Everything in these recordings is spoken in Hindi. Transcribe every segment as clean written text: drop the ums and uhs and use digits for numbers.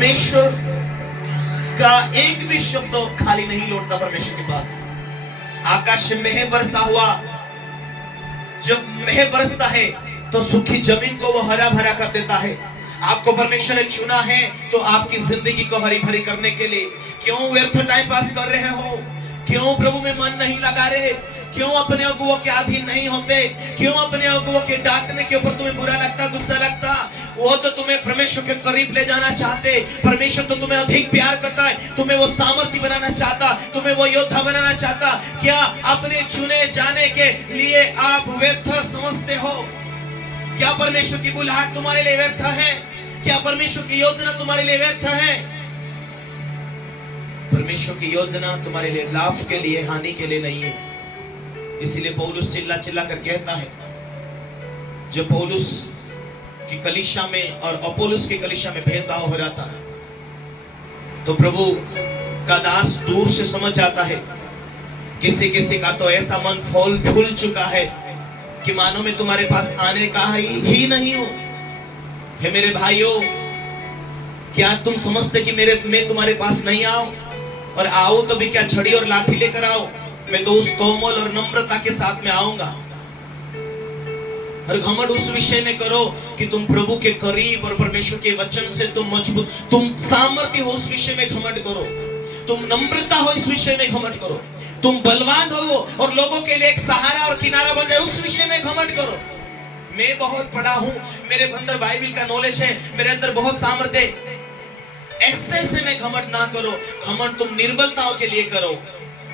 परमेश्वर का एक भी शब्द खाली नहीं लौटता परमेश्वर के पास। आकाश से मेह बरसा हुआ, जब मेह बरसता है तो सूखी जमीन को वो हरा भरा कर देता है। आपको परमेश्वर ने चुना है तो आपकी जिंदगी को हरी भरी करने के लिए। क्यों व्यर्थ टाइम पास कर रहे हो? क्यों प्रभु में मन नहीं लगा रहे? क्यों अपने अगुओं के अधीन नहीं होते? क्यों अपने अगुओं के डांटने के ऊपर तुम्हें बुरा लगता, गुस्सा लगता? वो तो तुम्हें परमेश्वर के करीब ले जाना चाहते। परमेश्वर तो तुम्हें अधिक प्यार करता है, तुम्हें वो सामर्थी बनाना चाहता, तुम्हें वो योद्धा बनाना चाहता। क्या अपने चुने जाने के लिए आप व्यर्थ समझते हो? क्या परमेश्वर की बुलाहट तुम्हारे लिए व्यर्थ है? क्या परमेश्वर की योजना तुम्हारे लिए व्यर्थ है? परमेश्वर की योजना तुम्हारे लिए लाभ के लिए, हानि के लिए नहीं है। इसीलिए पौलुस चिल्ला चिल्ला कर कहता है, जब पौलुस की कलीसिया में और अपोलोस की कलीसिया में भेदभाव हो रहा था, तो प्रभु का दास दूर से समझ जाता है। किसी किसी का तो ऐसा मन फूल चुका है कि मानो मैं तुम्हारे पास आने का ही नहीं हूं। हे मेरे भाइयों, क्या तुम समझते कि मैं तुम्हारे पास नहीं आऊं? और आओ तो भी क्या छड़ी और लाठी लेकर आओ? मैं तो उस कोमल और नम्रता के साथ में आऊंगा। और घमंड उस विषय में करो कि तुम प्रभु के करीब और परमेश्वर के वचन से तुम मजबूत, तुम सामर्थ्य हो, उस विषय में घमंड करो। तुम नम्रता हो, इस विषय में घमंड करो। तुम बलवान हो और लोगों के लिए एक सहारा और किनारा बन जाए, उस विषय में घमंड करो। मैं बहुत पढ़ा हूं, मेरे अंदर बाइबल का नॉलेज है, मेरे अंदर बहुत सामर्थ्य, ऐसे से मैं घमंड ना करो। घमंड तुम निर्बलताओं के लिए करो।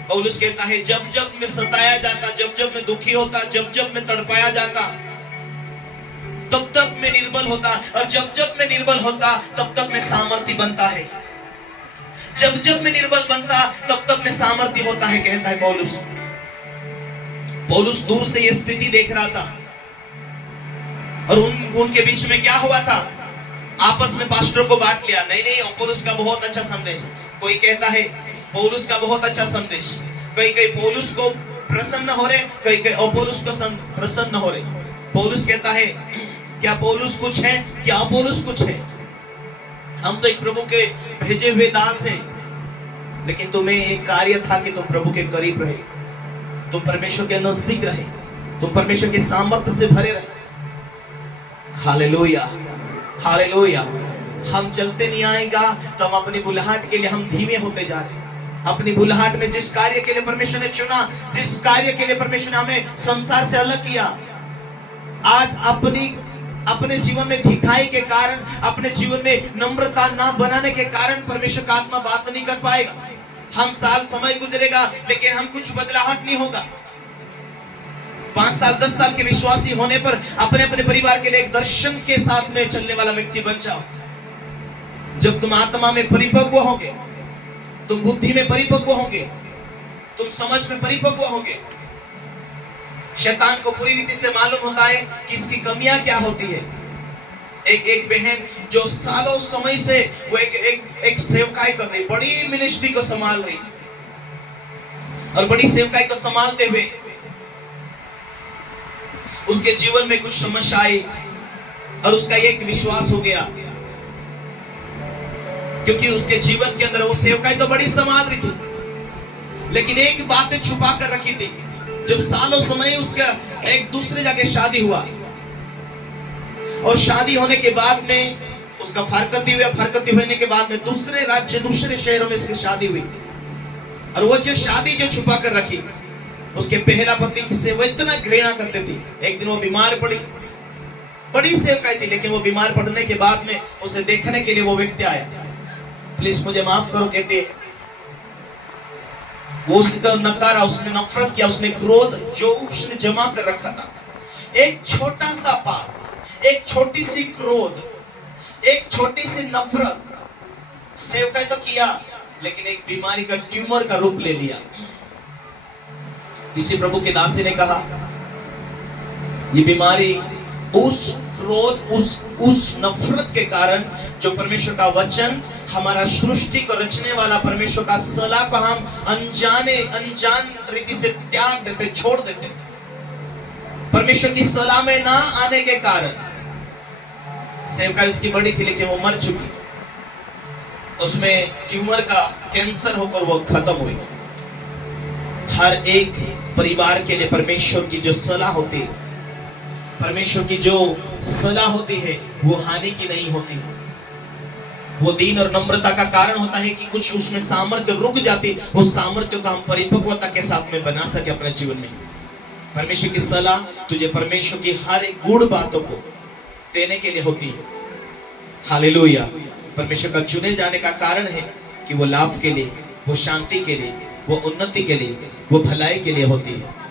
पौलुस कहता है, जब जब मैं सताया जाता, जब जब मैं दुखी होता, जब जब मैं तड़पाया जाता, तब तक मैं निर्बल होता, और जब जब मैं निर्बल होता तब तक मैं सामर्थ्य बनता है। जब जब मैं निर्बल बनता तब तक मैं सामर्थ्य होता है, कहता है पौलुस। पौलुस दूर से ये स्थिति देख रहा था, और उनके बीच में क्या हुआ था? आपस में पास्टरों को बांट लिया। नहीं, पौलुस का बहुत अच्छा संदेश। कोई कहता है पौलुस का बहुत अच्छा संदेश। कई पौलुस को प्रसन्न हो रहे, कई अपोलोस को प्रसन्न हो रहे। पौलुस कहता है, क्या पौलुस कुछ है, क्या अपोलोस कुछ है? हम तो एक प्रभु के भेजे हुए दास हैं। लेकिन तुम्हें एक कार्य था कि तुम प्रभु के करीब रहे, तुम परमेश्वर के नजदीक रहे, तुम परमेश्वर के सामर्थ्य से भरे रहे। Hallelujah, hallelujah. हम चलते नहीं आएगा तो हम अपनी बुलाहट के लिए हम धीमे होते जा रहे हैं। अपनी बुलाहट में जिस कार्य के लिए परमेश्वर ने चुना, जिस कार्य के लिए परमेश्वर ने हमें संसार से अलग किया, आज अपने जीवन में ढिठाई के कारण, अपने जीवन में नम्रता ना बनाने के कारण परमेश्वर का आत्मा बात नहीं कर पाएगा। हम साल समय गुजरेगा लेकिन हम कुछ बदलाहट नहीं होगा। 5 साल 10 साल के विश्वासी होने पर अपने अपने परिवार के लिए एक दर्शन के साथ में चलने वाला व्यक्ति बन जाओ। जब तुम आत्मा में परिपक्व होगे, तुम बुद्धि में परिपक्व होंगे, तुम समझ में परिपक्व होंगे, शैतान को पूरी रीति से मालूम होता है कि इसकी कमियां क्या होती है। एक बहन जो सालों समय से वो एक सेवकाई कर रही, बड़ी मिनिस्ट्री को संभाल रही, और बड़ी सेवकाई को संभालते हुए उसके जीवन में कुछ समस्या आई, और उसका एक विश्वास हो गया, क्योंकि उसके जीवन के अंदर वो सेवकाई तो बड़ी संभाल रही थी, लेकिन एक बात छुपा कर रखी थी। जब सालों समय उसका एक दूसरे जगह शादी हुआ, और शादी होने के बाद में उसका फरकती होने के बाद में दूसरे राज्य, दूसरे शहरों में उसकी शादी हुई, और वो जो शादी जो छुपा कर रखी, उसके पहला पति से वो इतना घृणा करते थी। एक दिन वो बीमार पड़ी, बड़ी सेवकाई थी, लेकिन वो बीमार पड़ने के बाद में उसे देखने के लिए वो व्यक्ति आया। प्लीज मुझे माफ करो, कहते वो उसका नकारा, उसने नफरत किया, उसने क्रोध जो उसने जमा कर रखा था, एक छोटा सा पाप, एक छोटी सी क्रोध, एक छोटी सी नफरत, सेवकाई तो किया लेकिन एक बीमारी का ट्यूमर का रूप ले लिया। किसी प्रभु के दासी ने कहा, ये बीमारी उस क्रोध, उस नफरत के कारण, जो परमेश्वर का वचन, हमारा सृष्टि को रचने वाला परमेश्वर का सलाह को हम अनजान रीति से त्याग देते, छोड़ देते। परमेश्वर की सलाह में ना आने के कारण सेवकाई उसकी बड़ी थी, लेकिन वो मर चुकी। उसमें ट्यूमर का कैंसर होकर वो खत्म हुई। हर एक परिवार के लिए परमेश्वर की जो सलाह होती है, परमेश्वर की जो सलाह होती है वो हानि की नहीं होती। वो दीन और नम्रता का कारण होता है कि कुछ उसमें सामर्थ्य रुक जाती, उस सामर्थ्य को हम परिपक्वता के साथ में बना सके अपने जीवन में। परमेश्वर की सलाह तुझे परमेश्वर की हर एक गुण बातों को देने के लिए होती है। हालेलुया। परमेश्वर का चुने जाने का कारण है कि वो लाभ के लिए, वो शांति के लिए, वो उन्नति के लिए, वो भलाई के लिए होती है।